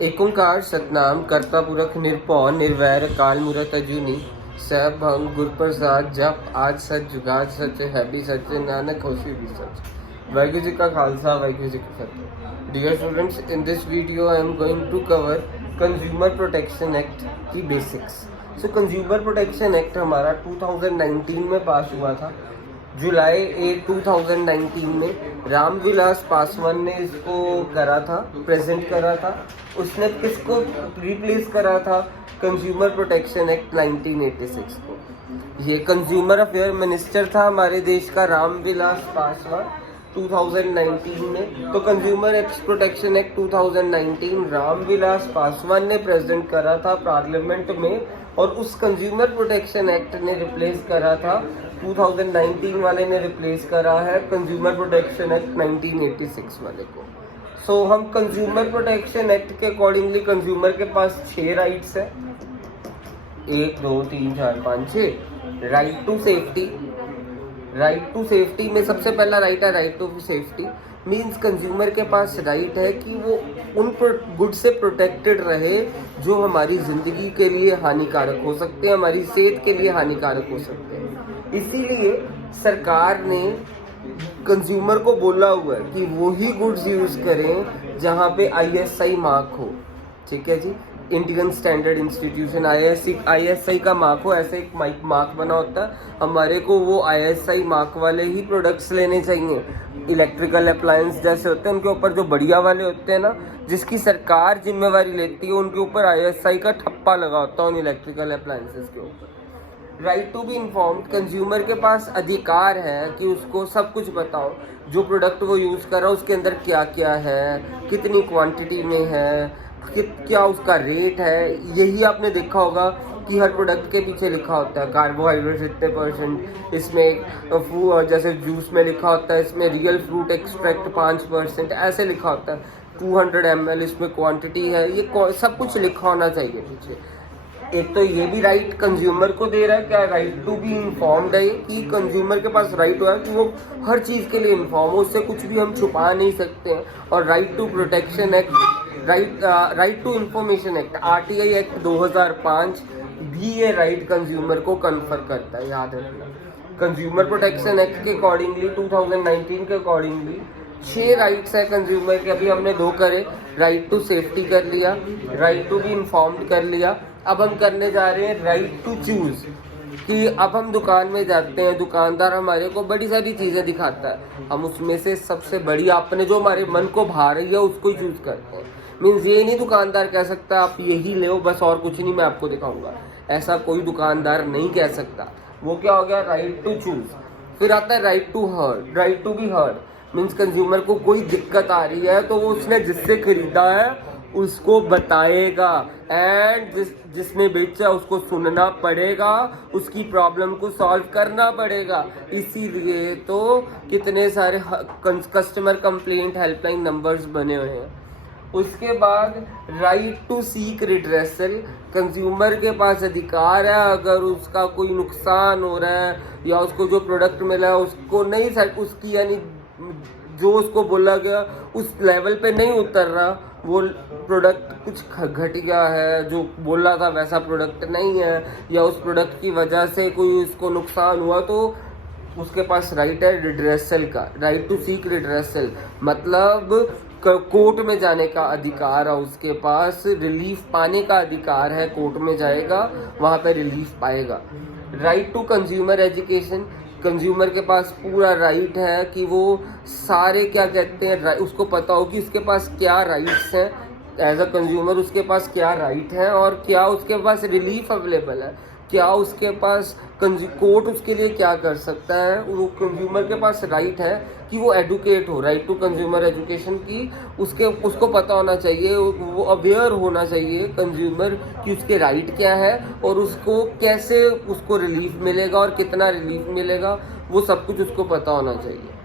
एक ओंकार सतनाम करता पुरख निरपौ निर्वैर काल मूरत अजूनी सब भंग गुरप्रसाद जप आज सच जुगाद सच है भी सच नानक होशी भी सच। वाहिगुरु जी का खालसा वाहिगुरु जी की फतेह। Dear students, in this video I am going to cover consumer protection act की basics. So consumer protection act हमारा 2019 में पास हुआ था। जुलाई 8 2019 में रामविलास पासवान ने इसको करा था, प्रेजेंट करा था। उसने किसको रिप्लेस करा था? कंज्यूमर प्रोटेक्शन एक्ट 1986 को। ये कंज्यूमर अफेयर मिनिस्टर था हमारे देश का रामविलास पासवान 2019 में। तो consumer protection act 2019 Ramvilas Paswan ने प्रेजेंट करा था पार्लियामेंट में, और उस कंज्यूमर प्रोटेक्शन एक्ट ने रिप्लेस करा था 2019 वाले ने रिप्लेस करा है कंज्यूमर प्रोटेक्शन एक्ट 1986 वाले को। सो हम कंज्यूमर प्रोटेक्शन एक्ट के अकॉर्डिंगली कंज्यूमर के पास 6 राइट्स है। 1 2 3 4 5 6। Right to safety. Right to safety में सबसे पहला राइट है right to safety. Means consumer के पास राइट है कि वो उन गुड से प्रोटेक्टेड रहे जो हमारी ज़िंदगी के लिए हानिकारक हो सकते हैं, हमारी सेहत के लिए हानिकारक हो सकते हैं। इसीलिए सरकार ने कंज्यूमर को बोला हुआ है कि वो ही गुड्स यूज़ करें जहाँ पे ISI मार्क हो। ठीक है जी, इंडियन स्टैंडर्ड इंस्टीट्यूशन ISI का मार्क हो। ऐसे एक मार्क बना होता है, हमारे को वो ISI मार्क वाले ही प्रोडक्ट्स लेने चाहिए। इलेक्ट्रिकल अप्लायंस जैसे होते हैं उनके ऊपर जो बढ़िया वाले होते हैं ना, जिसकी सरकार जिम्मेवारी लेती है, उनके ऊपर ISI का ठप्पा लगा होता है उन इलेक्ट्रिकल अप्लायंसेस के ऊपर। Right to be informed, consumer के पास अधिकार है कि उसको सब कुछ बताओ, जो प्रोडक्ट वो यूज़ कर रहा है उसके अंदर क्या क्या है, कितनी क्वांटिटी में है, क्या उसका रेट है। यही आपने देखा होगा कि हर प्रोडक्ट के पीछे लिखा होता है कार्बोहाइड्रेट्स इतने %, इसमें जैसे जूस में लिखा होता है इसमें रियल फ्रूट एक्सट्रैक्ट 5%, ऐसे लिखा होता है 200 ml इसमें क्वांटिटी है। ये सब कुछ लिखा होना चाहिए पीछे। एक तो ये भी राइट कंज्यूमर को दे रहा है, क्या राइट टू बी इन्फॉर्म्ड है कि कंज्यूमर के पास राइट हुआ है कि वो हर चीज़ के लिए इन्फॉर्म हो, उससे कुछ भी हम छुपा नहीं सकते हैं। और right to protection act, right to information act RTI act 2005 भी ये राइट कंज्यूमर को कन्फर करता है, याद रखना। कंज्यूमर प्रोटेक्शन एक्ट के अकॉर्डिंगली 2019 के अकॉर्डिंगली 6 राइट्स है कंज्यूमर के। अभी हमने 2 करे, राइट टू सेफ्टी कर लिया, राइट टू बी इन्फॉर्म्ड कर लिया। अब हम करने जा रहे हैं राइट टू चूज, कि अब हम दुकान में जाते हैं, दुकानदार हमारे को बड़ी सारी चीज़ें दिखाता है, हम उसमें से सबसे बड़ी आपने जो हमारे मन को भा रही है उसको ही चूज करते हैं। मीन्स ये नहीं दुकानदार कह सकता आप यही ले बस और कुछ नहीं मैं आपको दिखाऊंगा, ऐसा कोई दुकानदार नहीं कह सकता। वो क्या हो गया? Right to choose. फिर आता है right to heard. Right to be heard means consumer को कोई दिक्कत आ रही है तो वो उसने जिससे खरीदा है उसको बताएगा, एंड जिसने बेचा उसको सुनना पड़ेगा, उसकी प्रॉब्लम को सॉल्व करना पड़ेगा। इसीलिए तो कितने सारे कस्टमर कंप्लेंट हेल्पलाइन नंबर्स बने हुए हैं। उसके बाद right to seek redressal, consumer के पास अधिकार है अगर उसका कोई नुकसान हो रहा है या उसको जो प्रोडक्ट मिला है उसको नहीं उसकी यानी जो उसको बोला गया उस लेवल पे नहीं उतर रहा, वो प्रोडक्ट कुछ घट गया है, जो बोला था वैसा प्रोडक्ट नहीं है, या उस प्रोडक्ट की वजह से कोई उसको नुकसान हुआ, तो उसके पास राइट है रिड्रेसल का। राइट टू सीक रिड्रेसल मतलब कोर्ट में जाने का अधिकार है उसके पास, रिलीफ पाने का अधिकार है, कोर्ट में जाएगा वहाँ पे रिलीफ पाएगा। Right to consumer education, consumer के पास पूरा राइट है कि वो सारे क्या कहते हैं उसको पता हो कि उसके पास क्या राइट्स हैं, एज अ कंज्यूमर उसके पास क्या राइट है और क्या उसके पास रिलीफ अवेलेबल है, क्या उसके पास कोर्ट उसके लिए क्या कर सकता है। वो कंज्यूमर के पास राइट है कि वो एडुकेट हो, राइट टू कंज्यूमर एजुकेशन की उसको पता होना चाहिए, वो अवेयर होना चाहिए कंज्यूमर कि उसके राइट क्या है और उसको कैसे उसको रिलीफ मिलेगा और कितना रिलीफ मिलेगा, वो सब कुछ उसको पता होना चाहिए।